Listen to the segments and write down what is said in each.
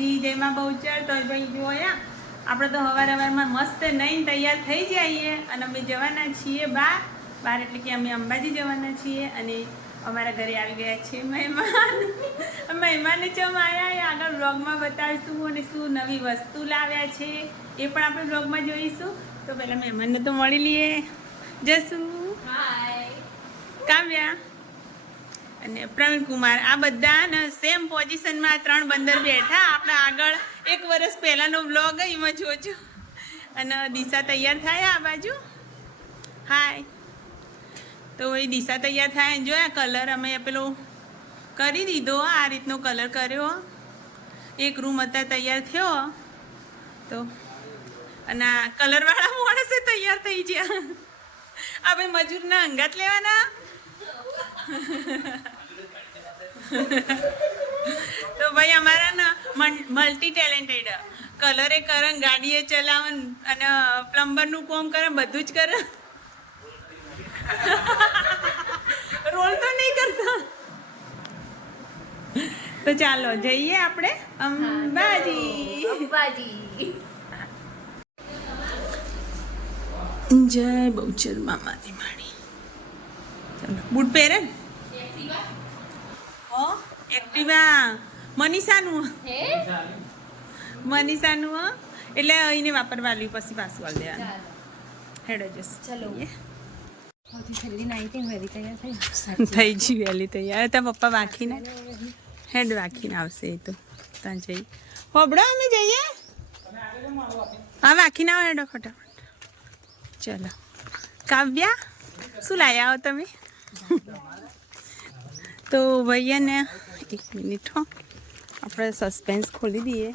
માતાજી, જય માં બહુચર. તો ભાઈ જોયા આપણે તો હવારમાં મસ્ત નહીં તૈયાર થઈ જઈએ અને અમે જવાના છીએ બાર એટલે કે અમે અંબાજી જવાના છીએ. અને અમારા ઘરે આવી ગયા છે મહેમાન ચમ આવ્યા આગળ બ્લોગમાં બતાવીશું અને શું નવી વસ્તુ લાવ્યા છે એ પણ આપણે બ્લોગમાં જોઈશું. તો પહેલાં મહેમાનને તો મળી લઈએ. જસુ, કાવ્યા અને પ્રવીણ કુમાર, આ બધા ને સેમ પોઝિશનમાં 3 બંદર બેઠા. આપણે આગળ 1 વર્ષ પહેલાંનો વ્લોગ એમાં જોજો. અને દિશા તૈયાર થાય આ બાજુ. હાય. તો એ દિશા તૈયાર થાય જોયા. કલર અમે પેલો કરી દીધો, આ રીતનો કલર કર્યો. એક રૂમ અત્યારે તૈયાર થયો. તો અને આ કલરવાળા માણસે તૈયાર થઈ ગયા. આ ભાઈ મજૂરના અંગાત લેવાના. તો ભાઈ અમારા ને મલ્ટી ટેલેન્ટેડ, કલરે કરે, ગાડીએ ચલાવે અને પ્લમ્બરનું કામ કરે, બધું જ કરે. રોલ તો નહીં કરતા. તો ચાલો જઈએ આપણે અંબાજી. જય બહુચર મામાની માણી. ચાલો બૂટ પહેરે ને. એક્ટિવા મનીષાનું એટલે અહીંને વાપરવા લ્યું પછી પાછું વાળ દેવાનું. હેડો જશે. ચલો થઈ ગઈ વહેલી તૈયાર. ત્યાં પપ્પા વાંખીને હેડ વાંખીને આવશે. એ તો ત્યાં જઈ હોબડો અમે જઈએ. હા વાંખીને આવો હેડો ફટાફટ. ચલો કાવ્યા, શું લાયા હો તમે? તો ભૈયા ને 1 મિનિટ હો, આપણે સસ્પેન્સ ખોલી દઈએ.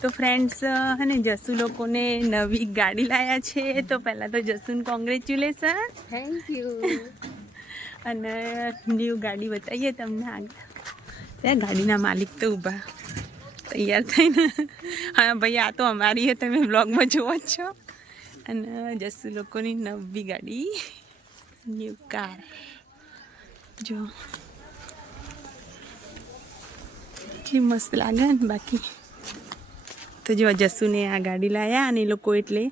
તો ફ્રેન્ડ્સ હે ને જસુ લોકોને નવી ગાડી લાયા છે. તો પહેલાં તો જસુને કોંગ્રેચ્યુલેશન, થેન્ક યુ. અને ન્યૂ ગાડી બતાવીએ તમને આગળ. ત્યાં ગાડીના માલિક તો ઊભા તૈયાર થઈને. હા ભાઈ આ તો અમારી તમે બ્લોગમાં જોવો જ છો. અને જસુ લોકોની નવી ગાડી, ન્યૂ કાર. જો કેટલી મસ્ત લાગે ને બાકી. તો જો જસુને આ ગાડી લાયા અને એ લોકો એટલે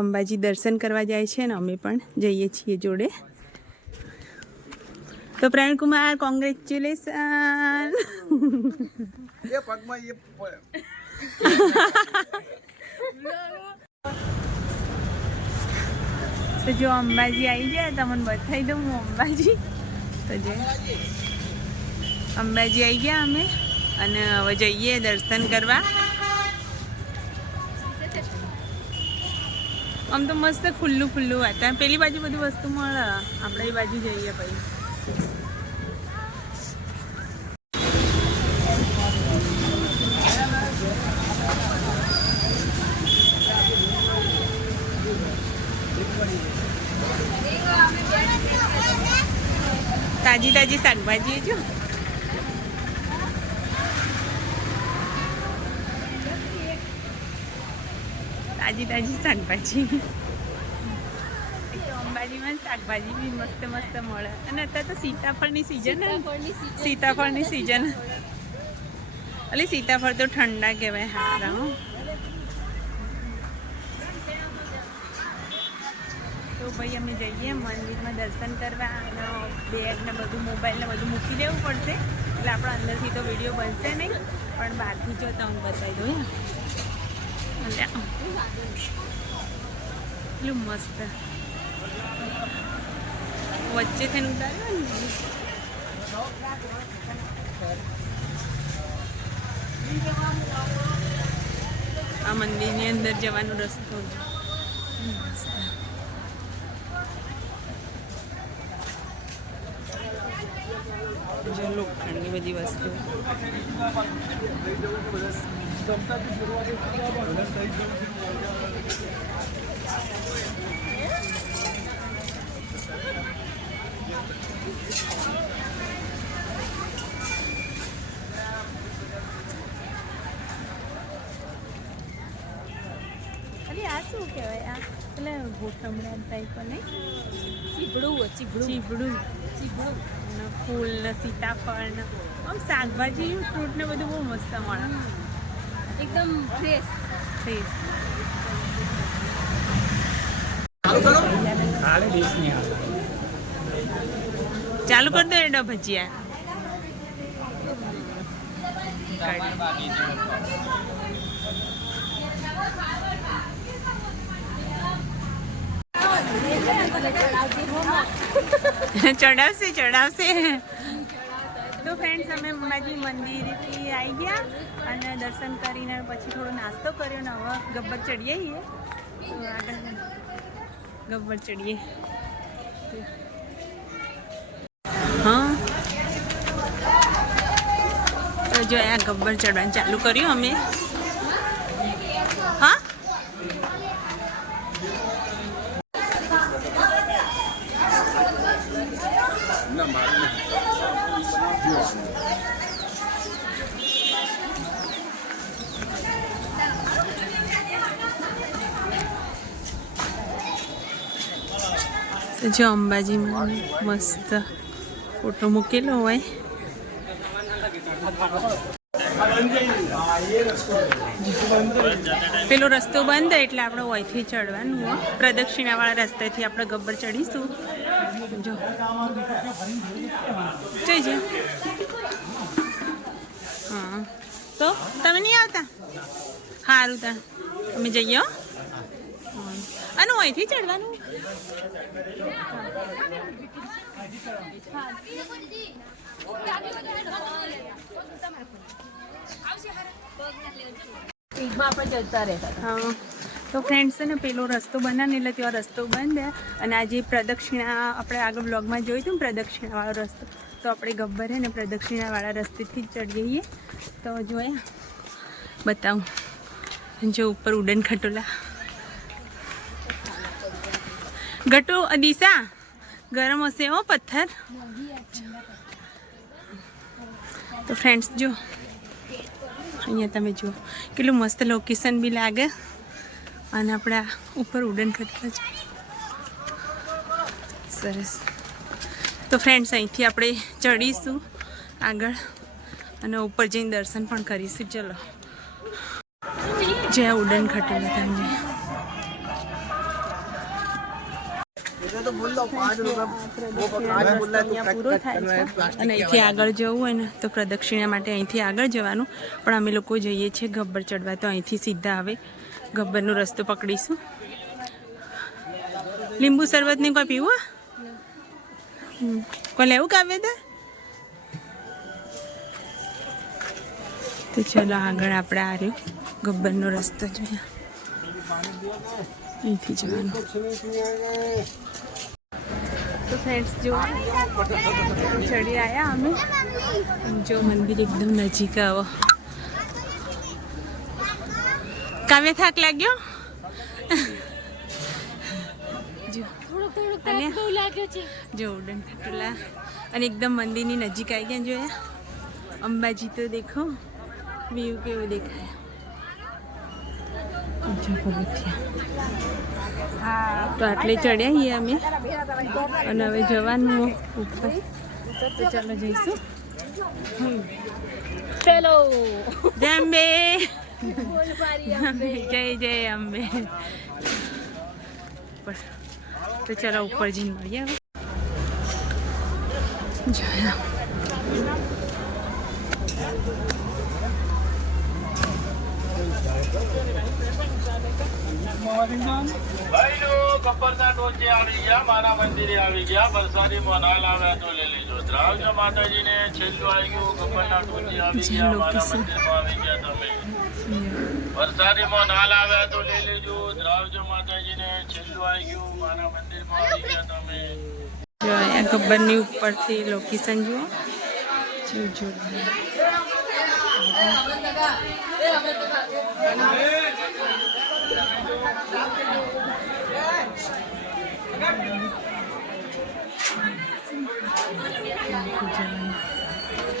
અંબાજી દર્શન કરવા જાય છે ને અમે પણ જઈએ છીએ જોડે. તો પ્રવીણ કુમાર કોંગ્રેચ્યુલેશન. તો જો અંબાજી આવી જાય તમને બતાવી દઉં હું અંબાજી. તો જે અંબાજી આવી ગયા અમે અને હવે જઈએ દર્શન કરવા. આમ તો મસ્ત ખુલ્લું વાતાવરણ. પેલી બાજુ બધી વસ્તુ મળે, આપણે એ બાજુ જઈએ પછી. તાજી શાકભાજી જો. તાજી શાકભાજી. અંબાજીમાં શાકભાજી બી મસ્ત મળે. અને અત્યારે તો સીતાફળની સિઝન. એટલે સીતાફળ તો ઠંડા કહેવાય. હારા હો. તો ભાઈ અમે જઈએ મંદિરમાં દર્શન કરવા. અને બેગ ને બધું, મોબાઈલ ને બધું મૂકી દેવું પડશે. એટલે આપણે અંદરથી તો વિડીયો બનશે નહીં, પણ બહારથી જો તમને બતાવી દઉં. એટલું મસ્ત વચ્ચે થઈને ઉતાર્યો ને. આ મંદિરની અંદર જવાનો રસ્તો મસ્ત. જો લોખંડની બધી વસ્તુ. આ શું કહેવાય આ એટલે ગોઠમડા ટાઈપ નહીં ચીબડું ને ફૂલ ને સીતાફળ ને આમ શાકભાજી ફ્રૂટ ને બધું બહુ મસ્ત મળે એકદમ ફ્રેશ ચાલુ કરી દો એડા ભજીયા ચડાવશે તો ફ્રેન્ડ્સ અમે અંબાજી મંદિરથી આવી ગયા અને દર્શન કરીને પછી થોડો નાસ્તો કર્યો ને હવે ગબ્બર ચડીએ તો આગળ ગબ્બર ચડીએ હા તો જો આ ગબ્બર ચડવાનું ચાલુ કર્યું અમે હા જો અંબાજીમાં મસ્ત ફોટો મૂકેલો હોય પેલો રસ્તો બંધ એટલે આપણે અહીંથી ચડવાનું હોય પ્રદક્ષિણાવાળા રસ્તેથી આપણે ગબ્બર ચડીશું જો જઈ જ હા તો તમે નહીં આવતા સારું તા અમે જઈએ અને અહીંથી ચડવાનું હા તો ફ્રેન્ડ્સ છે ને પેલો રસ્તો બનાવે એટલે ત્યાં રસ્તો બંધ અને આજે પ્રદક્ષિણા આપણે આગળ બ્લોગમાં જોયું હતું ને પ્રદક્ષિણાવાળો રસ્તો તો આપણે ગબ્બર હે ને પ્રદક્ષિણાવાળા રસ્તેથી જ ચડીએ તો જોયા બતાવું જો ઉપર ઉડન ખટોલા ગટુ દિશા ગરમ હશે હો પથ્થર તો ફ્રેન્ડ્સ જો અહીંયા તમે જુઓ કેટલું મસ્ત લોકેશન બી લાગે અને આપણા ઉપર ઉડન ખટોલા છે સરસ તો ફ્રેન્ડ્સ અહીંથી આપણે ચડીશું આગળ અને ઉપર જઈને દર્શન પણ કરીશું ચલો જય ઉડન ખટોલા તમને પૂરો થાય છે અને અહીંથી આગળ જવું હોય ને તો પ્રદક્ષિણા માટે અહીંથી આગળ જવાનું પણ અમે લોકો જઈએ છીએ ગબ્બર ચડવા તો અહીંથી સીધા આવે ગબ્બરનો રસ્તો પકડીશું લીંબુ શરબત ને કોઈ પીવું કોઈ લેવું કાવ્ય હતા તો ચલો આગળ આપણે આ રહ્યો ગબ્બરનો રસ્તો જોયા અહીંથી જવાનું તો ફ્રેન્ડ્સ જો ચડી આવ્યા અમે જો મંદિર એકદમ નજીક આવો કાવ્ય થાક લાગ્યો જો ઉડન ખટોલા અને એકદમ મંદિરની નજીક આવી ગયા જોયા અંબાજી તો દેખો વ્યૂ કેવું દેખાય તો આટલે ચડ્યા છીએ અમે અને હવે જવાનું ઉપર તો ચાલો જઈશું પેલો જય અંબે જય અંબે તો ચાલો ઉપર જઈને મળીએ હવે જોયા ભાઈઓ ગબ્બરના ટોચે આવી ગયા મારા મંદિરે આવી ગયા વરસાદી મોનાલ આવે તો લઈ લેજો દ્રાવજો માતાજીને છેલ્લું આવી ગયું ગબ્બરના ટોચે આવી ગયા મારા મંદિરમાં આવી ગયા તમે વરસાદી મોનાલ આવે તો લઈ લેજો દ્રાવજો માતાજીને છેલ્લું આવી ગયું મારા મંદિરમાં આવી ગયા તમે જો અહીંયા ગબ્બરની ઉપરથી લોકેશન જુઓ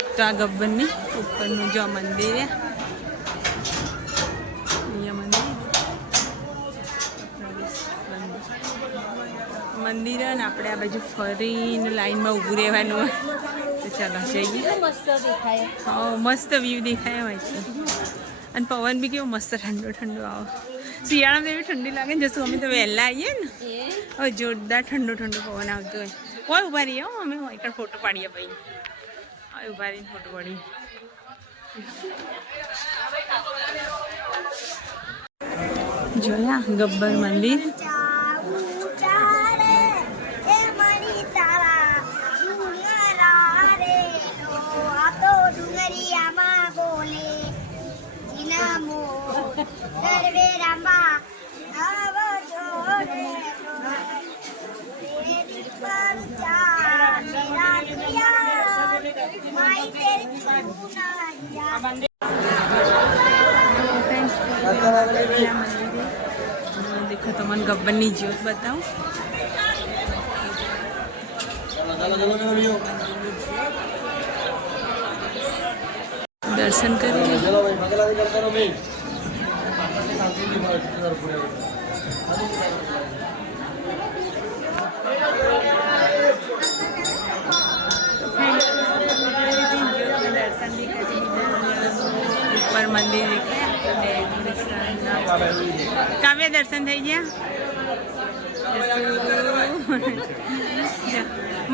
તો આ ગબ્બરની ઉપરનું જો મંદિર અહીંયા મંદિર મંદિર અને આપણે આ બાજુ ફરીને લાઈનમાં ઊભું રહેવાનું. તો ચાલો જઈએ. મસ્ત દેખાય. હા મસ્ત વ્યૂ દેખાય હોય છે અને પવન બી કેવો મસ્ત ઠંડો ઠંડો આવે. શિયાળામાં એવી ઠંડી લાગે ને જશું અમે તો વહેલા આવીએ ને હવે જોરદાર ઠંડો ઠંડો પવન આવતો હોય. કોઈ ઊભા રહીએ હો અમે હોય ફોટો પાડીએ ભાઈ. હા ઊભા રહીને ફોટો પાડીએ. જોયા ગબ્બર મંદિર. देखो तो मन गब्बर ની જ્યોત બતાવું. દર્શન કરી ઉપર મંદિર કાવ્ય દર્શન થઈ ગયા.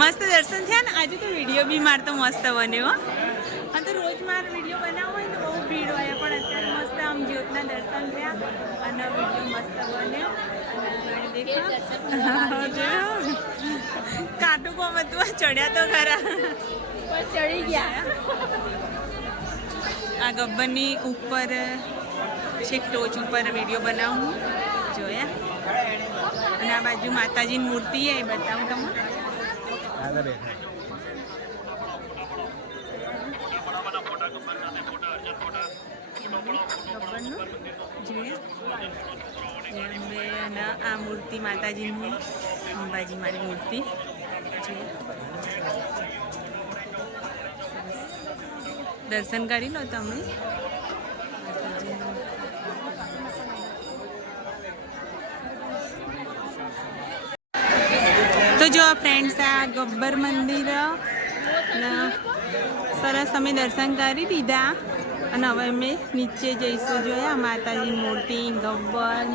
મસ્ત દર્શન થયા ને. આજે તો વિડીયો બી મારતો મસ્ત બન્યો. હા તો રોજ મારો વિડીયો બનાવવો હોય ને બહુ ભીડ હોય પણ અત્યારે મસ્ત આમ જ્યોતના દર્શન થયા અને વિડીયો મસ્ત બન્યો. કાટું કોમ હતું ચડ્યા તો ખરા પણ ચડી ગયા. આ ગબ્બરની ઉપર છેક ટોચ ઉપર વિડીયો બનાવું જોયા. અને આ બાજુ માતાજીની મૂર્તિ એ બતાવું તમને. અને આ મૂર્તિ માતાજીની અંબાજી મારી મૂર્તિ દર્શન કરી લો તમે. તો જો ફ્રેન્ડ્સ આ ગબ્બર મંદિર સરસ અમે દર્શન કરી દીધા અને હવે અમે નીચે જઈશું. જોયા માતાજીની મૂર્તિ ગબ્બર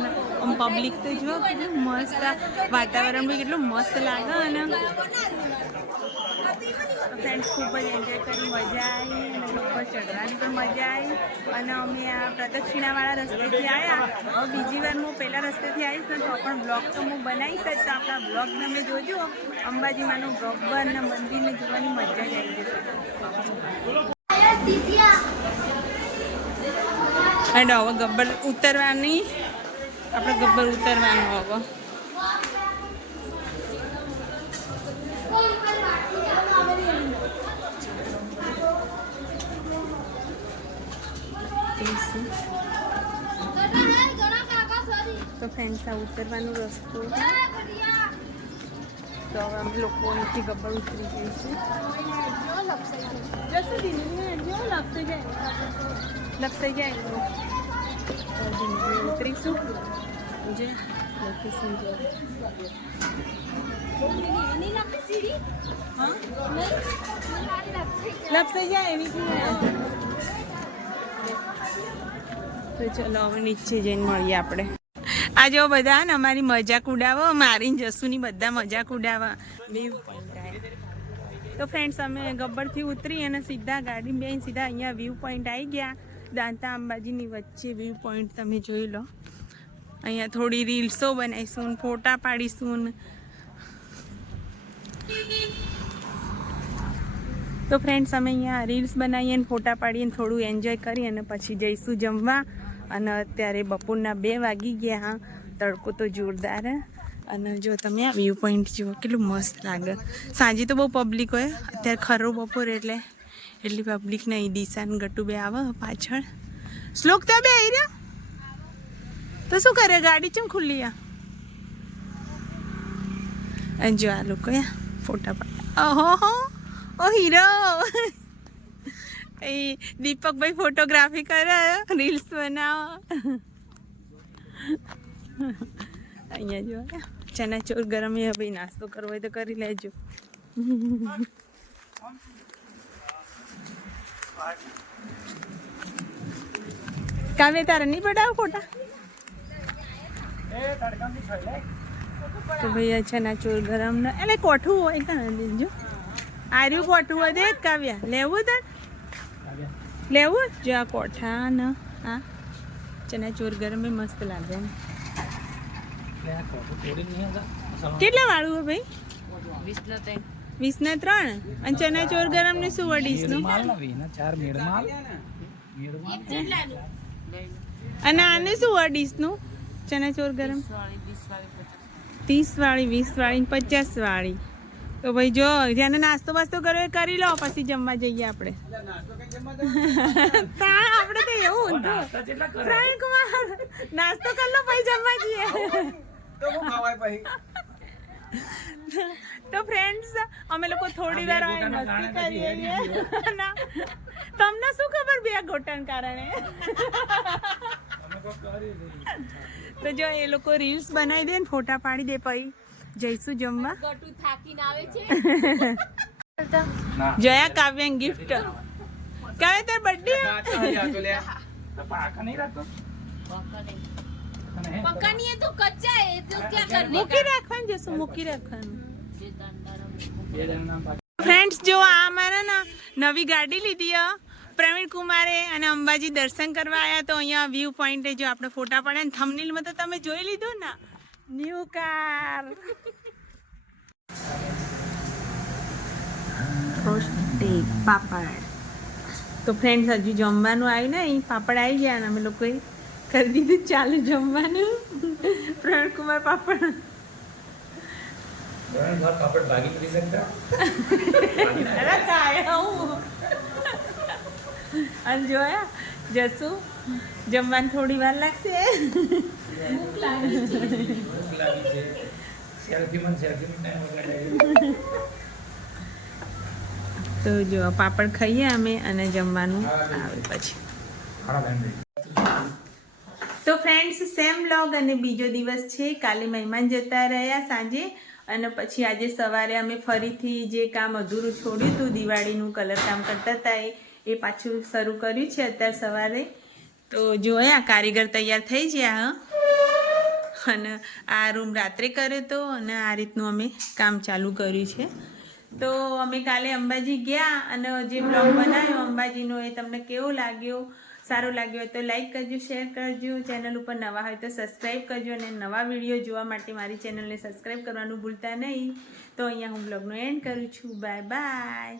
આમ પબ્લિક તો જો કેટલું મસ્ત વાતાવરણ બી કેટલું મસ્ત લાગે. અને ફ્રેન્ડ્સ ખૂબ જ એન્જોય કરી મજા આવી અને ઉપર ચઢવાની પણ મજા આવી. અને અમે આ પ્રદક્ષિણાવાળા રસ્તેથી આવ્યા. હવે બીજી વાર હું પહેલાં રસ્તેથી આવીશ ને તો પણ બ્લોગ તો હું બનાવીશ જ. તો આપણા બ્લોગ તમે જોજો. અંબાજીમાંનું ગબ્બર અને મંદિરને જોવાની મજા જ આવી જશે. અને હવે ગબ્બર ઉતરવાની આપણે ગબ્બર ઉતરવાનું હવે. તો ફ્રેન્ડ્સ આ ઉતરવાનો રસ્તો તો હવે અમે લોકો અહીંથી ગબ્બર ઉતરી જઈશું. જશું ધીમે લપસી જાય ઉતરીશું. જે લોકેશન જો લપસી જાય એવી તો ચલો હવે નીચે જઈને મળીએ આપણે. આ જો બધા ને અમારી મજાક ઉડાવો મારીને જસુની બધા મજાક ઉડાવવા વ્યૂ પોઈન્ટ આવે. તો ફ્રેન્ડ્સ અમે ગબ્બરથી ઉતરી અને સીધા ગાડી બેન સીધા અહીંયા વ્યૂ પોઈન્ટ આવી ગયા. દાંતા અંબાજીની વચ્ચે વ્યૂ પોઈન્ટ તમે જોઈ લો. અહીંયા થોડી રીલ્સો બનાવીશું, ફોટા પાડીશું. તો ફ્રેન્ડ્સ અમે અહીંયા રીલ્સ બનાવીએ ને ફોટા પાડીએ ને થોડું એન્જોય કરી અને પછી જઈશું જમવા. અને અત્યારે બપોરના 2 વાગી ગયા. તડકો તો જોરદાર. અને જો તમે આ વ્યૂ પોઈન્ટ જુઓ કેટલું મસ્ત લાગે. સાંજે તો બહુ પબ્લિક હોય. અત્યારે ખરો બપોર એટલે એટલી પબ્લિક નહીં. દિશા ને ગટુ બે આવે પાછળ. શ્લોક તો બે આવી રહ્યા તો શું કરે ગાડી ચમ ખુલ્લી આ. જો આ લોકો ફોટા પાડે. ઓહો ઓ હીરો એ દીપકભાઈ ફોટોગ્રાફી કરે રીલ્સ બનાવો. અહીંયા જો ચનાચોર ગરમ એ ભાઈ નાસ્તો કરવો હોય તો કરી લેજો. કાવ્ય તારે નહીં પડાવ ફોટા તો ભાઈ આ ચનાચોર ગરમ ને એટલે કોઠું હોય કે દેજો આર્યું કોઠું હોય દેખ કાવ્યા લેવું તાર લેવું જો આ કોઠા ને હા ચનાચોર ગરમ એ મસ્ત લાગે. કેટલા વાળું હો ભાઈ 20 ના 3 અને ચનાચોર ગરમ ને શું વડીશનું અને આને શું વડીશનું ચનાચોર ગરમ 30 વાળી 20 વાળી 50 વાળી. તો ભાઈ જો જેને નાસ્તો બાસ્તો કર્યો કરી લો પછી જમવા જઈએ આપણે. આપણે તો એવું પ્રવીણ કુમાર નાસ્તો કરી લો પછી જમવા જઈએ. તો ફ્રેન્ડ્સ અમે લોકો થોડી વાર મસ્તી કરીએ ના તમને શું ખબર બે ઘોટાણ કારણે. તો જો એ લોકો રીલ્સ બનાવી દે ને ફોટા પાડી દે પછી જઈશું જમવા. જયા કાવ્ય ગિફ્ટ કાવ્ય તાર બર્થડે મૂકી રાખવાનું જશું મૂકી રાખવાનું. ફ્રેન્ડ્સ જો આ અમારા ના નવી ગાડી લીધી પ્રવીણ કુમારે અને અંબાજી દર્શન કરવા આવ્યા તો અહીંયા વ્યૂ પોઈન્ટે જો આપણે ફોટા પડ્યા ને થંબનેલમાં તો તમે જોઈ લીધું ને ન્યુ કાર. પાપડ તો ફ્રેન્ડ્સ હજુ જમવાનું આવ્યું ને અહીં પાપડ આવી ગયા ને અમે લોકોએ કરી દીધું ચાલુ જમવાનું. પ્રવીણ કુમાર પાપડ અને જોયા જશું જમવાનું થોડી વાર લાગશે. તો જો પાપડ ખાઈએ અમે અને જમવાનું આવે પછી. તો ફ્રેન્ડ્સ સેમ વ્લોગ અને બીજો દિવસ છે. કાલે મહેમાન જતા રહ્યા સાંજે અને પછી આજે સવારે અમે ફરીથી જે કામ અધૂરું છોડ્યું હતું દિવાળીનું કલર કામ કરતા હતા એ પાછું શરૂ કર્યું છે અત્યારે સવારે. તો જોયા કારીગર તૈયાર થઈ ગયા અને આ રૂમ રાત્રે કર્યો હતો અને આ રીતનું અમે કામ ચાલુ કર્યું છે. તો અમે કાલે અંબાજી ગયા અને જે બ્લોગ બનાવ્યો અંબાજીનો એ તમને કેવો લાગ્યો સારો લાગ્યો હોય તો લાઈક કરજો શેર કરજો. ચેનલ ઉપર નવા હોય તો સબસ્ક્રાઈબ કરજો અને નવા વિડીયો જોવા માટે મારી ચેનલને સબસ્ક્રાઈબ કરવાનું ભૂલતા નહીં. તો અહીંયા હું બ્લોગનો એન્ડ કરું છું. Bye bye.